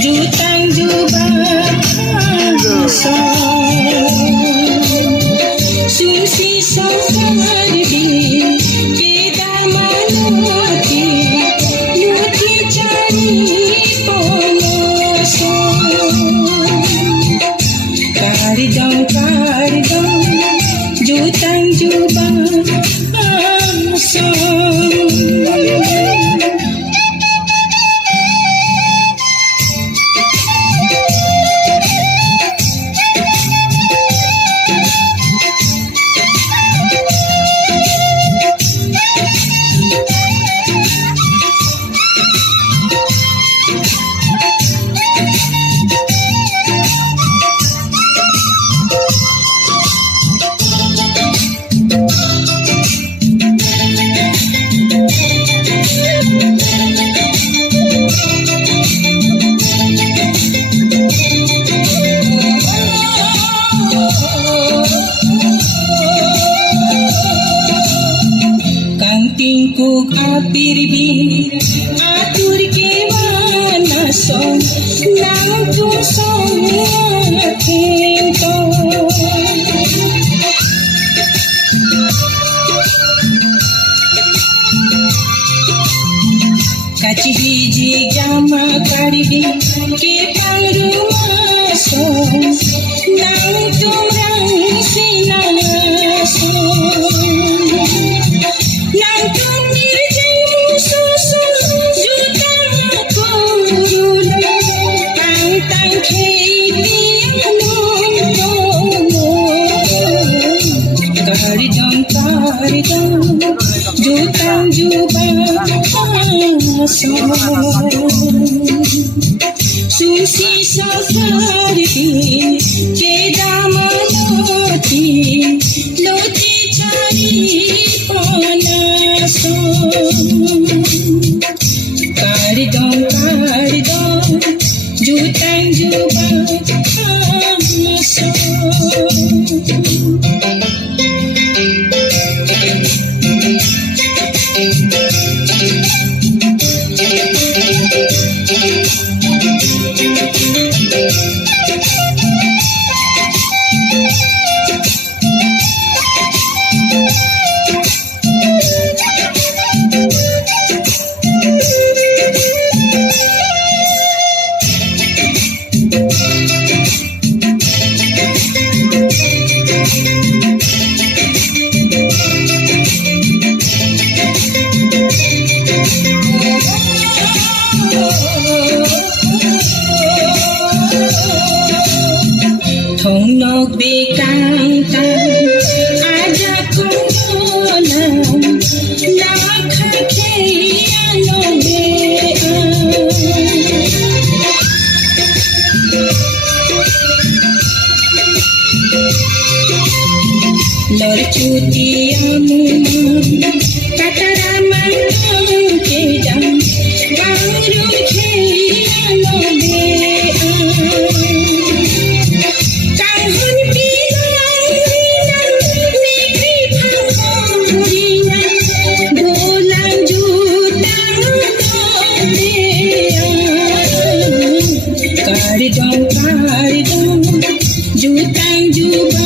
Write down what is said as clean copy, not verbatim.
jutang jubah susi sokardi keda manuti luti cari ponoso karidong jutang jubah Kuk apir-bir atur ke mana song nang tu song atinto kaci hiji jama karibi ke pang rumah song nang tu rang sinang song nang tu jutang jubah susi sokardi keda manuti luti cari ponaso karidong jutang jubah thong nok bekang tang aja kona na khake ano be lor chuti amu katara man ke jam baru ke ano be jutang jubah